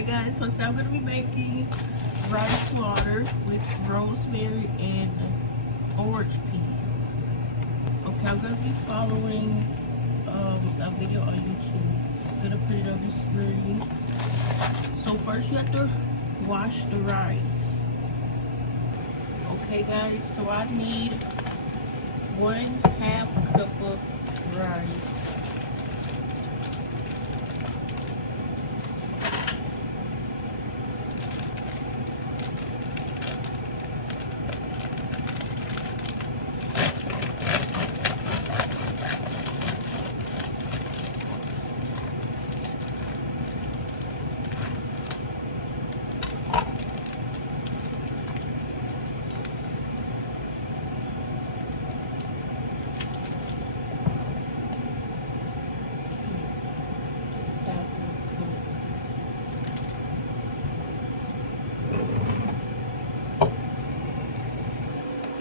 Hi guys, so today I'm going to be making rice water with rosemary and orange peas. Okay, I'm going to be following a video on YouTube. I'm going to put it on the screen. So first you have to wash the rice. Okay guys, so I need 1/2 cup of rice.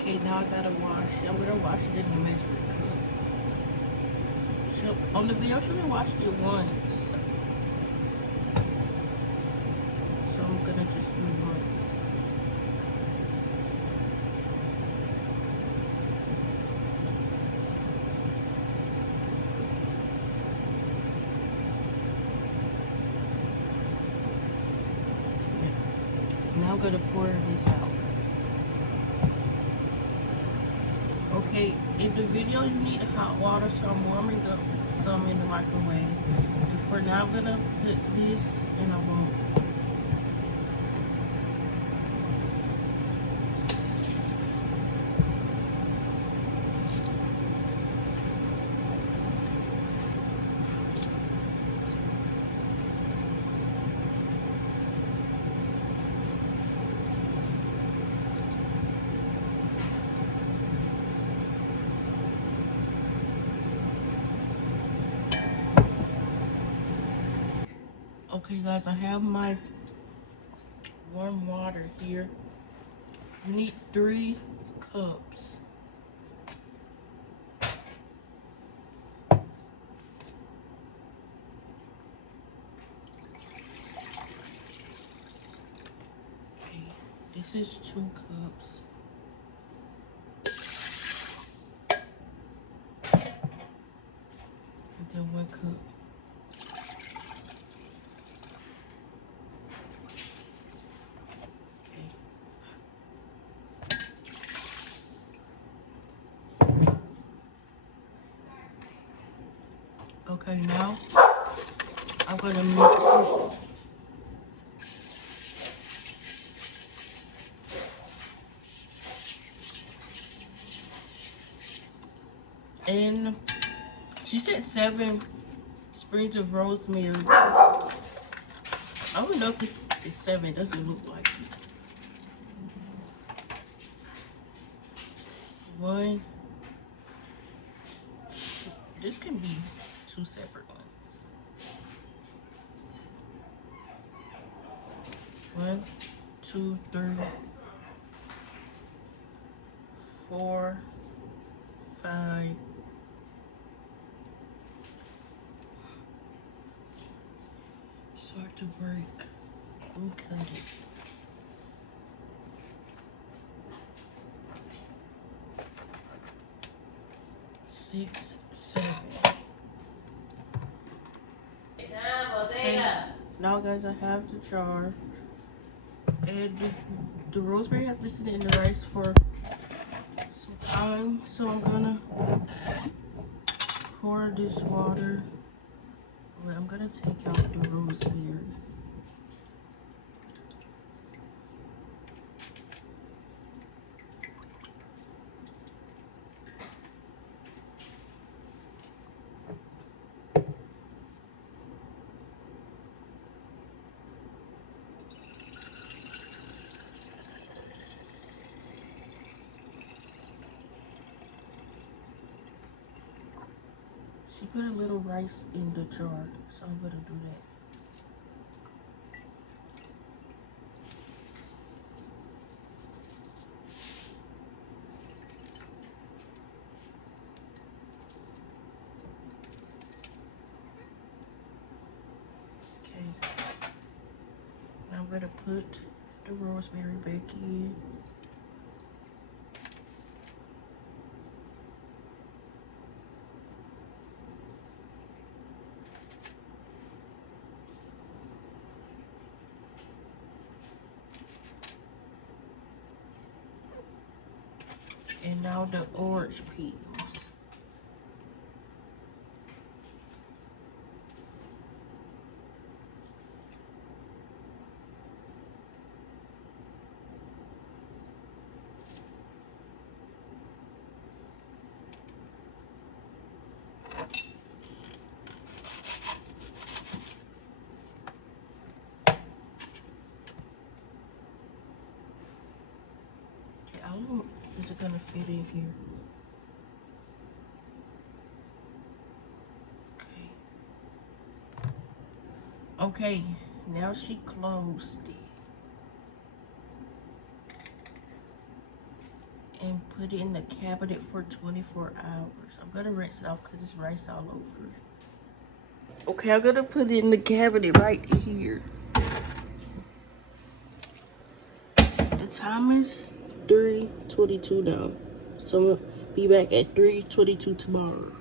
Okay, now I gotta wash. I'm gonna wash it in the measuring cup. On the video, I should have washed it once. So I'm gonna just do once. Now I'm gonna pour this out. Okay, in the video you need hot water, so I'm warming up some in the microwave. And for now I'm gonna put this in a bowl. Okay guys, I have my warm water here. You need 3 cups. Okay, this is 2 cups. And then 1 cup. Okay, now I'm gonna mix it. And she said 7 sprigs of rosemary. I don't know if it's 7. It doesn't look like it. 1. This can be 2 separate ones. 1, 2, 3, 4, 5. It's hard to break. Let me cut it. 6, 7. Okay. Now guys, I have the jar. And the rosemary has been sitting in the rice for some time. So I'm gonna pour this water. Wait, I'm gonna take out the rosemary. She put a little rice in the jar, so I'm gonna do that. Okay. gonna put the rosemary back in. And now the orange peels. Okay, I don't know if it's gonna fit in here. Okay, now she closed it and put it in the cabinet for 24 hours. I'm gonna rinse it off because it's rice all over it. Okay, I'm gonna put it in the cabinet right here. The time is 3:22 now, so I'm gonna be back at 3:22 tomorrow.